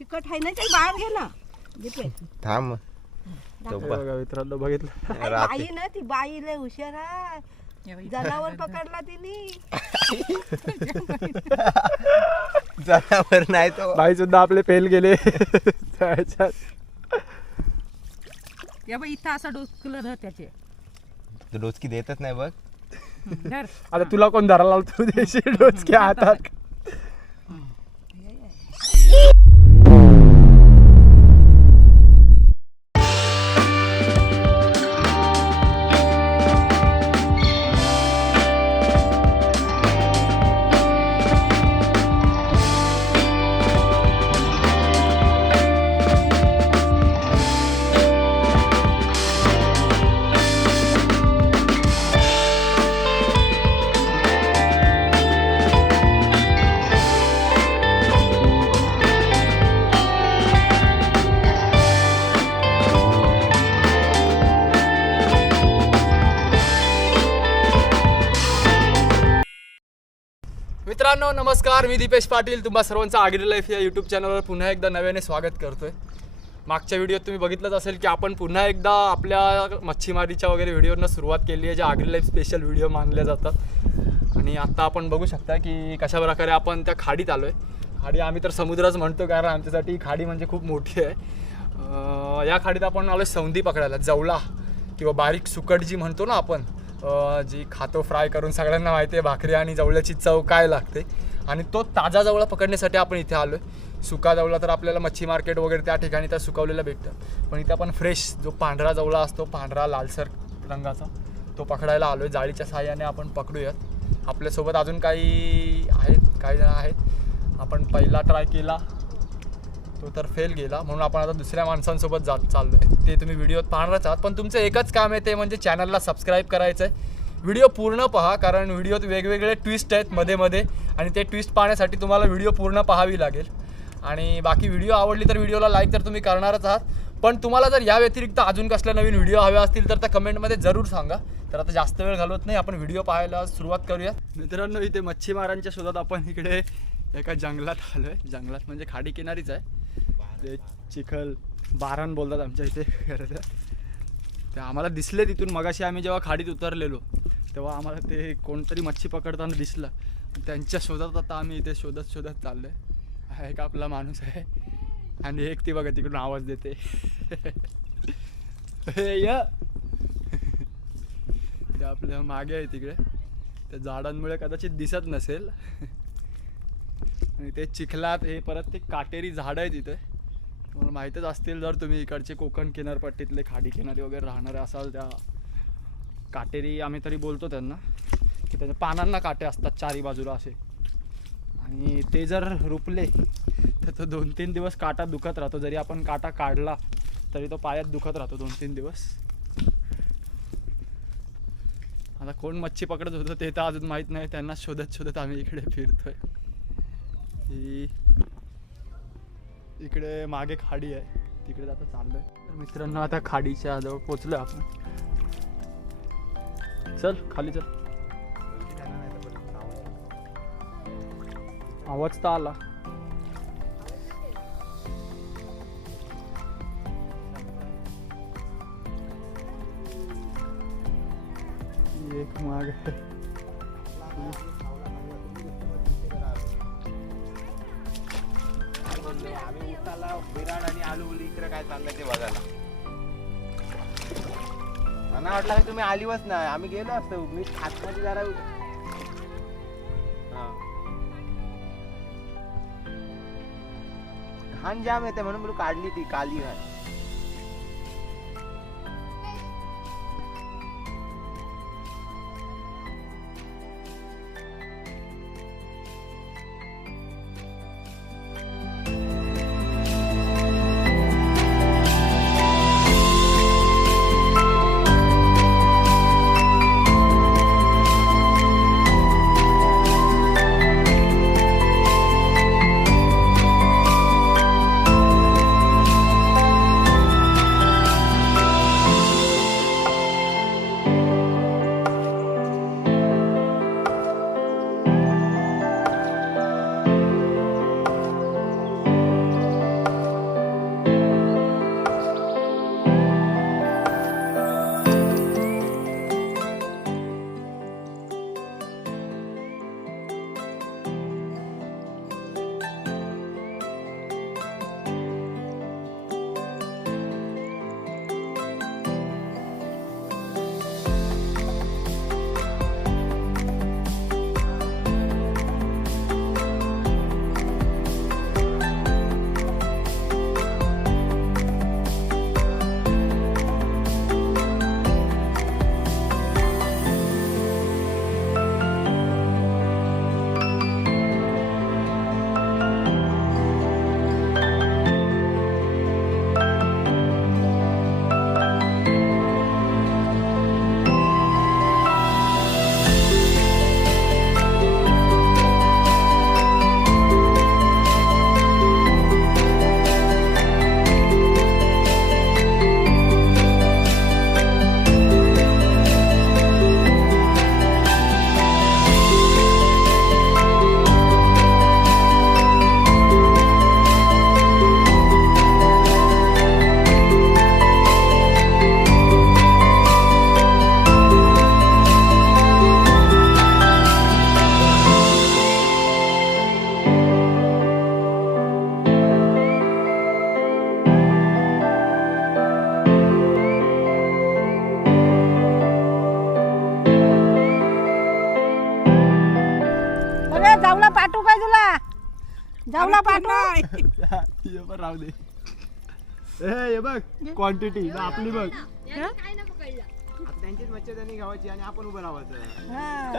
चिकट आहे ना ते बाहेर घे ना थांब मित्रांनो बघितलं बाई ना ती बाई लय हुशार आहे जनावर पकडला तिने जनावर नाही तो बाई सुद्धा आपले फेल गेले या बाई इथं असा डोसकुलं धर त्याचे डोचकी देतच नाही बघ. धर आता तुला कोण धरायला तू देशील डोचक्या हातात. मित्रांनो नमस्कार, मी दीपेश पाटील तुम्हा सर्वांचं आगरी लाईफ या यूट्यूब चॅनलवर पुन्हा एकदा नव्याने स्वागत करतोय. मागच्या व्हिडिओत तुम्ही बघितलंच असेल की आपण पुन्हा एकदा आपल्या मच्छीमारीच्या वगैरे व्हिडिओंना सुरुवात केली आहे, जे आगरी लाईफ स्पेशल व्हिडिओ मानले जातात. आणि आत्ता आपण बघू शकता की कशा प्रकारे आपण त्या खाडीत आलो आहे. खाडी आम्ही तर समुद्रच म्हणतो, कारण आमच्यासाठी खाडी म्हणजे खूप मोठी आहे. या खाडीत आपण आलो सौंदी पकडायला, जवला किंवा बारीक सुकट जी म्हणतो ना आपण, जी खातो फ्राय करून. सगळ्यांना माहिती आहे भाकरी आणि जवळ्याची चव काय लागते. आणि तो ताजा जवळा पकडण्यासाठी आपण इथे आलो आहे. सुका जवळा तर आपल्याला मच्छी मार्केट वगैरे त्या ठिकाणी त्या सुकवलेला भेटतं, पण इथे आपण फ्रेश जो पांढरा जवळा असतो, पांढरा लालसर रंगाचा, तो पकडायला आलो आहे. जाळीच्या साहाय्याने आपण पकडूयात. आपल्यासोबत अजून काही जण आहेत. आपण पहिला ट्राय केला तो तर फेल गेला, म्हणून आपण आता दुसऱ्या माणसांसोबत चाललो आहे. ते तुम्ही व्हिडिओत पाहणारच आहात, पण तुमचं एकच काम आहे, ते म्हणजे चॅनलला सबस्क्राईब करायचं आहे. व्हिडिओ पूर्ण पहा, कारण व्हिडिओत वेगवेगळे ट्विस्ट आहेत मध्ये आणि ते ट्विस्ट पाहण्यासाठी तुम्हाला व्हिडिओ पूर्ण पाहावी लागेल. आणि बाकी व्हिडिओ आवडली तर व्हिडिओला लाईक तर तुम्ही करणारच आहात, पण तुम्हाला जर या व्यतिरिक्त अजून कसल्या नवीन व्हिडिओ हव्या असतील तर त्या कमेंटमध्ये जरूर सांगा. तर आता जास्त वेळ घालवत नाही, आपण व्हिडिओ पाहायला सुरुवात करूया. मित्रांनो, इथे मच्छीमारांच्या शोधात आपण इकडे एका जंगलात आलो आहे. जंगलात म्हणजे खाडी किनारीच आहे. ते चिखल बारण बोलतात आमच्या इथे खरं. ते आम्हाला दिसले तिथून. मगाशी आम्ही जेव्हा खाडीत उतरलेलो तेव्हा आम्हाला ते कोणतरी मच्छी पकडताना दिसलं. त्यांच्या शोधात आता आम्ही इथे शोधत चाललो आहे. एक आपला माणूस आहे आणि एक ती बघा तिकडून आवाज देते. ते आपल्या मागे आहे तिकडे. त्या झाडांमुळे कदाचित दिसत नसेल. आणि ते चिखलात हे परत ते काटेरी झाड आहे तिथे. तुम्हाला माहीतच असतील, जर तुम्ही इकडचे कोकण किनारपट्टीतले खाडी किनारी वगैरे राहणारे असाल. त्या काटेरी आम्ही तरी बोलतो त्यांना, की त्याच्या पानांना काटे असतात चारी बाजूला असे. आणि ते जर रुपले तर तो 2-3 दिवस काटा दुखत राहतो. जरी आपण काटा काढला तरी तो पायात दुखत राहतो 2-3 दिवस. आता कोण मच्छी पकडत होतं ते तर अजून माहीत नाही. त्यांना शोधत आम्ही इकडे फिरतोय. इकडे मागे खाडी आहे, तिकडे आता चाललोय. तर मित्रांनो, आता खाडीच्या जवळ पोचलोय आपण. चल खाली चल. आवाज तर आला. एक माग आम्ही उसाला बिराड आणि आलू इकडे काय चाललंय ते बघायला. मला वाटलं की तुम्ही आलीवच नाही, आम्ही गेलो असतो. मी आतमध्ये जरा घाण जाम येते म्हणून मी काढली ती काली घाण. हे पण राहू दे. हे बघ क्वांटिटी आपली बघ. आता त्यांचीच मच्छरदाणी घ्यावायची आणि आपण उभं राहायचं. हा.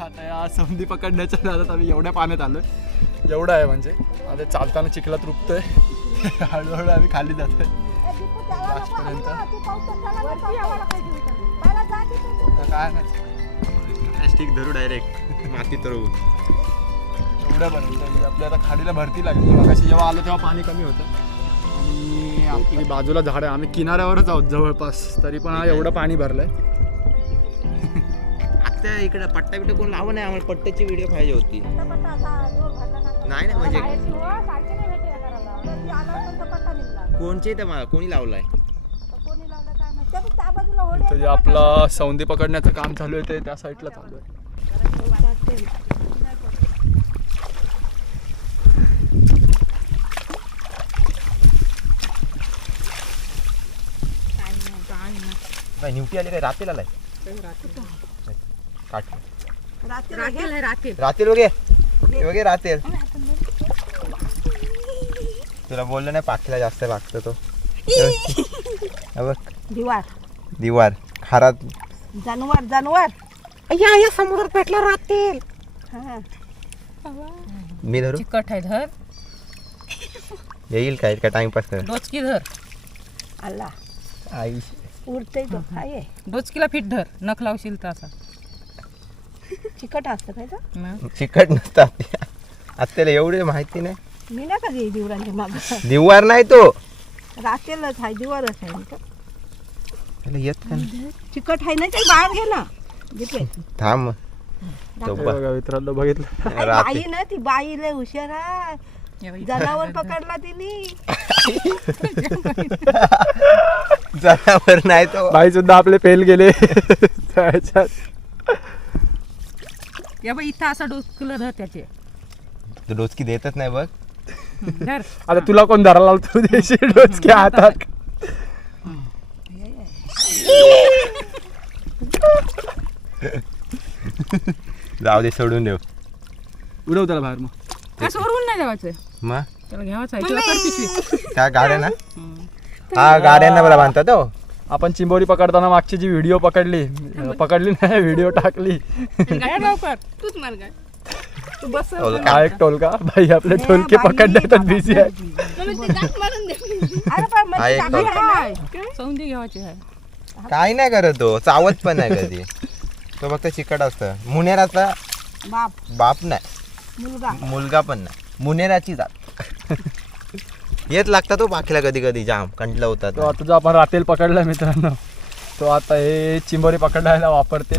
आता या समधी पकडण्याच्या नादात आम्ही एवढ्या पाण्यात आलोय. एवढं आहे म्हणजे आता चालताना चिखलात रुपतोय. हळूहळू आम्ही खाली जातोय लास्टपर्यंत. काय नाही स्टिक धरू डायरेक्ट माती तरवू. एवढ्यापर्यंत आपल्या आता खाडीला भरती लागली. मगाशी जेव्हा आलो तेव्हा पाणी कमी होतं आणि आपली बाजूला झाड आहे. आम्ही किनाऱ्यावरच आहोत जवळपास, तरी पण हा एवढं पाणी भरलंय. आता इकडे पट्टा बिट्टा कोण लावू नाही. आम्हाला पट्ट्याची व्हिडिओ पाहिजे होती. नाही ना म्हणजे कोणचे तर मला कोणी लावलाय. इथं जे आपला सौंदी पकडण्याचं काम चालू आहे ते त्या साईडला चालू आहे. काय निवटी आली काय रातील आलाय काट रातील वगैरे रातील. तुला बोललं नाही पाखीला जास्त लागतो तो. बघ दिवार खारात जानवर या समुद्रात पेटला राहतील. मी धरू चिकट आहे धर. येईल काय का टाइमपास कर. डोचकी धर. आला आई उरते तो काय डोचकीला फिट धर. नख लावशील तर असा चिकट असतं काय तर. चिकट नसतात आत्याला एवढी माहिती नाही. मी ना कधी दिवरांच्या माग दिवार नाही तो रातेलच आहे दिवारच आहे त्याला येत का नाही? चिकट आहे ना काही बाहेर घे ना जिथे थांब तो हे बघा मित्रांनो बघितलं बाई ना ती बाई लय हुशार आहे. जनावर पकडला तिने. जनावर नाही तो बाई सुद्धा आपले फेल गेले त्याच्यात. या बाई इथं असा डोचकीला धर त्याचे तो डोचकी देतच नाही बघ. धर. आता तुला कोण धरायला लावतो देशी डोचक्या हातात. जाऊ दे सोडून देऊ. उडव त्याला बाहेर. मग काय सोडून नाही जायचं मग त्याला घ्यावाच आहे. तुला कर पिशवी. काय गाड्या ना हा गाड्यांना मला बांधतात हो. आपण चिंबोरी पकडताना मागची जी व्हिडिओ पकडली नाही व्हिडिओ टाकली काय लवकर तूच मार काय तू बस काय टोलका भाई आपले टोलके पकडण्यात बिझी आहे. अरे पण हा एक मच्छी टोलका. नाही. सौंदी घेवायची आहे काय नाही करत तो चावत पण नाही कधी तो फक्त चिकट असतं मुनेराचा बाप बाप नाही मुलगा मुलगा पण नाही मुनेराची जात येत लागता तो बाकीला कधी कधी जाम कंटला होता तो आता जो आपण रातेल पकडला मित्रांनो तो आता हे चिंबोरी पकडायला वापरते.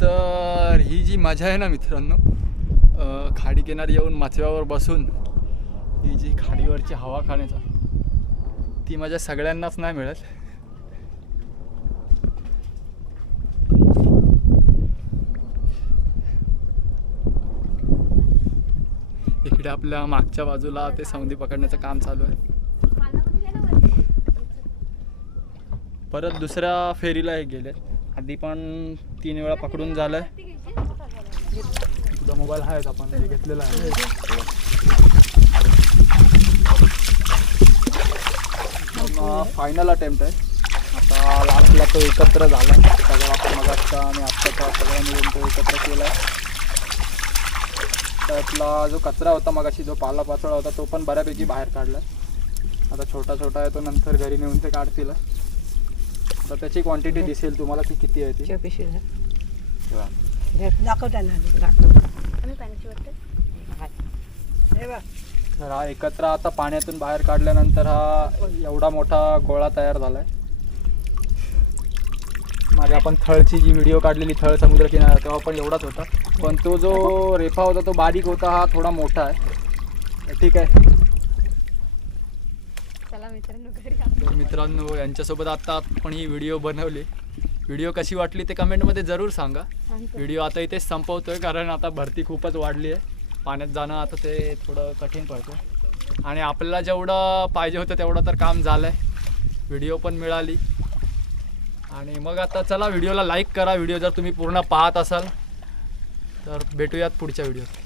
तर ही जी मजा आहे ना मित्रांनो खाडी किनारी येऊन मथव्यावर बसून ही जी खाडीवरची हवा खाण्याचा ती मजा सगळ्यांनाच नाही मिळत. इकडे आपल्या मागच्या बाजूला ते सौंदी पकडण्याचं काम चालू आहे. परत दुसऱ्या फेरीला हे गेले आधी पण 3 वेळा पकडून झालंय. तुझा मोबाईल आहेच आपण हे घेतलेला आहे. फायनल अटेम्प्ट आहे आता लास्टला तो एकत्र झाला सगळा मगाचा आणि आत्ताचा सगळा मिळून तो एकत्र केला आहे. त्यातला जो कचरा होता मगाशी जो पाला पाचोळा होता तो पण बऱ्यापैकी बाहेर काढला. आता छोटा छोटा आहे तो नंतर घरी नेऊन ते काढतील. तर त्याची क्वांटिटी दिसेल तुम्हाला की किती आहे ती. तर हा एकत्र आता पाण्यातून बाहेर काढल्यानंतर हा एवढा मोठा गोळा तयार झाला आहे. मागे आपण थळची जी व्हिडिओ काढलेली थळ समुद्र किनारा तेव्हा पण एवढाच होता पण तो जो रेफा होता तो बारीक होता हा थोडा मोठा आहे. ठीक आहे तर मित्रांनो यांच्यासोबत आता आपण ही व्हिडिओ बनवली. व्हिडिओ कशी वाटली ते कमेंटमध्ये जरूर सांगा. व्हिडिओ आता इथेच संपवतोय कारण आता भरती खूपच वाढली आहे. पाण्यात जाणं आता ते थोडं कठीण पडतं आणि आपल्याला जेवढं पाहिजे होतं तेवढं तर काम झालं आहे. व्हिडिओ पण मिळाली आणि मग आता चला व्हिडिओला लाईक करा. व्हिडिओ जर तुम्ही पूर्ण पाहत असाल तर भेटूयात पुढच्या व्हिडिओत.